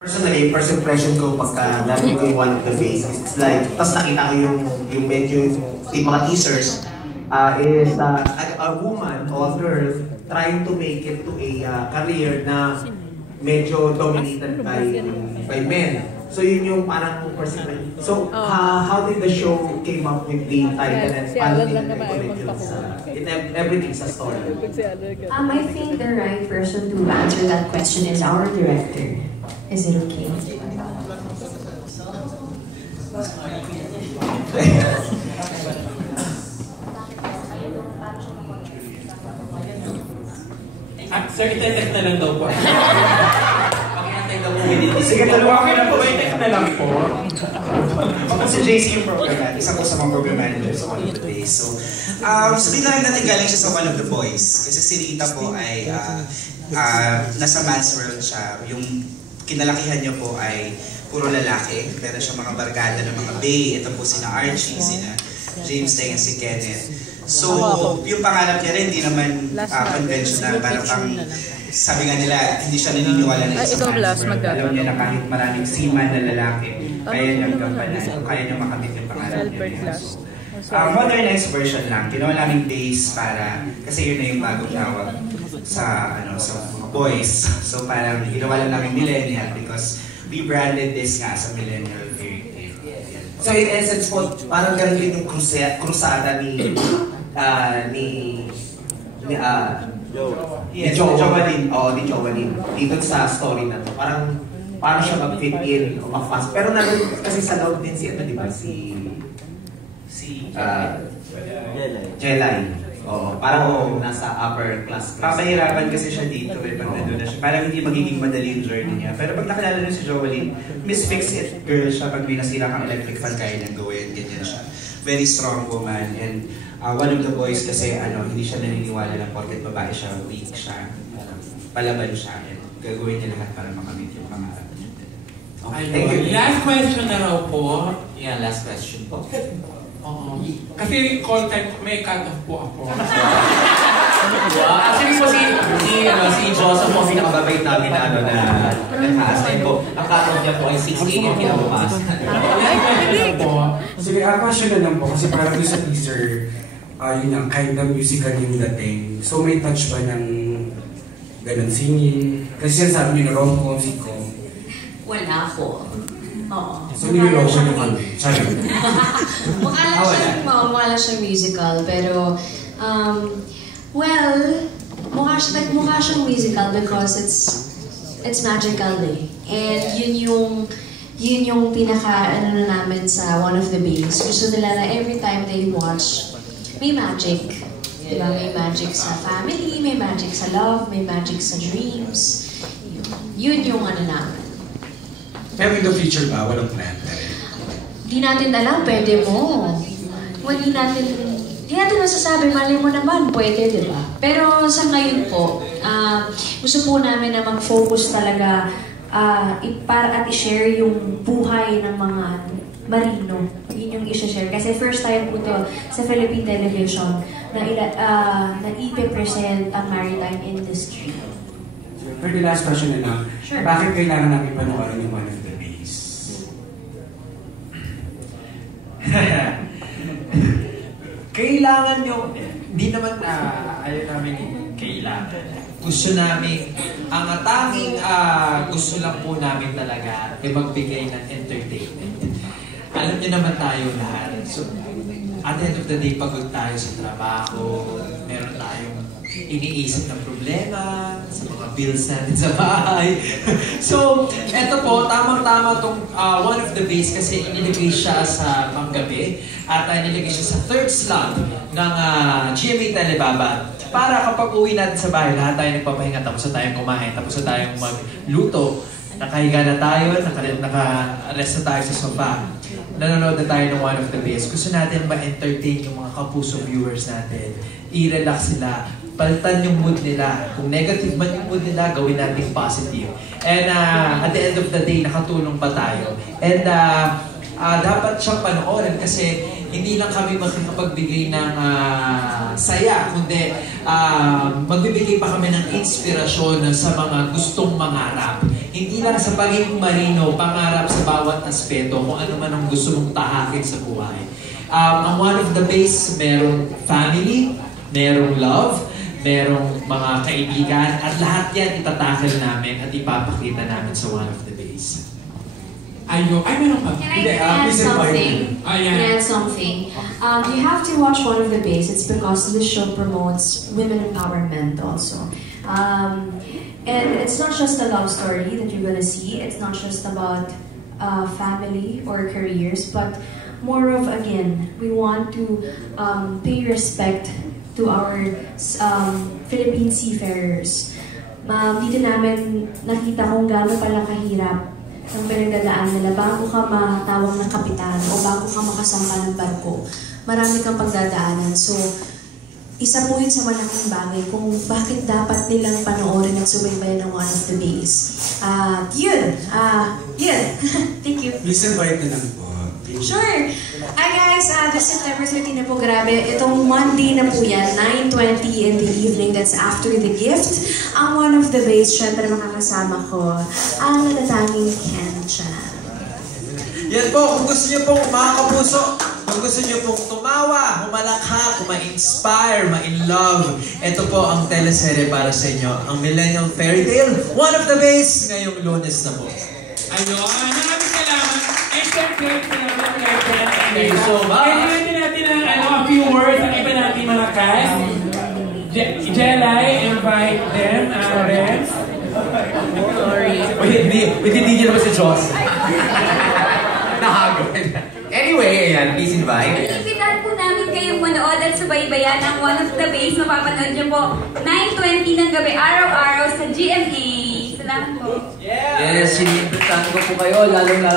Personally, first impression ko pagka narinig ko yung One of the Face, it's like, tapos nakita ko yung medyo, yung mga teasers, is a woman or a girl trying to make it to a career na medyo dominated by men. So yun yung parang first impression. So how did the show came up with the title and paano nila everything sa story? I think the right person to answer that question is our director. Is it okay? Sir, ite-text na lang daw po. Pakintay daw po. Sige, okay na po ba? I-text na lang po. Ako si JC yung program, isa ko sa mga program manager sa One of the Boys. So, sabihin lang natin galing siya sa One of the Boys. Kasi si Rita po ay nasa man's world siya. Yung kinalakihan niya po ay puro lalaki. Meron siya mga barkada ng mga Bay. Ito po sina Archie, sina James Teng, si Kenneth. So, yung pangarap niya rin, hindi naman conventional. Parang sabi nga nila, hindi siya naniniwala na isang man's world. Alam niya na kahit maraming seaman na lalaki, kaya niyang gampanan, kaya niyang makamit yung pangarap niya. So, modernized version lang. Ginawa namin base para, kasi yun na yung bagong tawag sa mga boys. So parang ginawa lang namin millennial because we branded this nga sa millennial fairy tale. So in essence po, parang ganun din yung krusada ni Jovalin dito sa story na to. Parang paano siya mag-fit in o mag-fast. Pero naroon kasi sa loob din si di ba? Si Jelay. Oo, parang nasa upper class. Papahirapan kasi siya dito pag nandun na siya. Parang hindi magiging madali yung journey niya. Pero pag nakilala niyo si Jovalin, Miss Fix-It girl siya. Pag binasira kang electric fan, kaya niyang gawin. Ganyan siya. Very strong woman. And One of the Boys kasi hindi siya naniniwala na porket babae siya, weak siya. Palaban siya. And gagawin niya lahat para makamit yung pangarap niya. Okay, thank you. Last question na raw po. Yeah, last question po. Kasi call time, may cut-off po ako. Actually po si Joseph po pinakababait namin na nag-cast po. Ang cut-off niya po ay 6 AM kinabukasan. Sige, question na lang po kasi parang doon sa teaser, yun ang kind of musical yung dating. So may touch ba ng ganun singing? Kasi sinasabi niyo na rom-com, sitcom. Wala po. Oo. So niloloko niyo kami. Sorry. Mukha lang siyang musical, pero well, mukha siyang musical because it's magical eh. And yun yung pinaka na namin sa One of the Bays. Gusto nila na every time they watch, may magic. Diba? May magic sa family, may magic sa love, may magic sa dreams. Yun yung namin. Pero in the future ba, walang plan na rin? Di natin alam, pwede mo. Hindi natin masasabi, mali mo naman, pwede, di ba? Pero sa ngayon po, gusto po namin na mag-focus talaga para i-share yung buhay ng mga marino. Yun yung i-share. Kasi first time po to sa Philippine Television na ipe-present ang maritime industry. For the last question na lang, sure. Bakit kailangan namin panoorin yung One of the Bays? Kailangan nyo, hindi naman ayaw namin kailangan. Gusto namin, ang tanging gusto lang po namin talaga ay magbigay ng entertainment. Alam nyo naman tayo lahat. So, at the end of the day, pagod tayo sa trabaho, meron tayong iniisip ng problema sa mga bills natin sa bahay. So, eto po, tamang-tama itong One of the Bays kasi inilagay siya sa panggabi at inilagay siya sa third slot ng GMA Telebaba. Para kapag uwi natin sa bahay, lahat tayo nagpapahinga, tapos na tayong kumain, tapos na tayong magluto, nakahiga na tayo, naka-rest na tayo sa sofa. Nanonood na tayo ng One of the Bays. Gusto natin ma-entertain yung mga kapuso viewers natin. I-relax sila. Palitan yung mood nila. Kung negative man yung mood nila, gawin natin positive. And at the end of the day, nakatulong pa tayo. And dapat siyang panoorin kasi hindi lang kami makakapagbigay ng saya, kundi magbibigay pa kami ng inspirasyon sa mga gustong mangarap. Hindi lang sa pagiging marino, pangarap sa bawat aspeto kung ano man ang gusto mong tahakin sa buhay. Ang One of the Base, merong family, merong love, merong mga kaibigan, at lahat yan itatakil namin at ipapakita namin sa One of the Base. Meron pa. Can I add something? Ah, yeah. Can I add something? You have to watch One of the Base. It's because this show promotes women empowerment also. And it's not just a love story that you're gonna see. It's not just about family or careers, but more of, again, we want to pay respect to our Philippine seafarers. Dito namin nakita kung gaano pala kahirap ang pinagdadaan nila bago ka matawag ng kapitan o bago ka makasampa ng barko. Marami kang pagdadaanan. So, isa po yun sa malaking bagay kung bakit dapat nilang panoorin at subaybayan ng One of the Base. Yun. Thank you. Please invite na lang po. Sure. Hi guys, this September 13 na po, grabe. Itong Monday na po yan, 9:20 in the evening, that's after the gift. Ang One of the Base, syempre makakasama ko, ang natatanging Kencha. Yan po, kung gusto niyo pong mga kapuso, kung gusto niyo pong tumawa, humalakha, ma-inspire, ma-in-love, ito po ang teleserye para sa inyo, ang Millennial Fairy Tale, One of the Base, ngayong Lunes na po. Ayun, maraming salamat. And syempre, salamat kay Thank you so much. Kailangan natin a few words ang iba natin mga cast. Jelay, invite them, Renz. Sorry. Wait, hindi niyo naman si Joss. Nahagod. Anyway, ayan, please invite. Iimbitahan po namin kayong manood at subaybayan ang One of the Base. Mapapanood niyo po 9:20 ng gabi, araw-araw sa GMA. Salamat po. Yes, sinimbitahan ko po kayo, lalong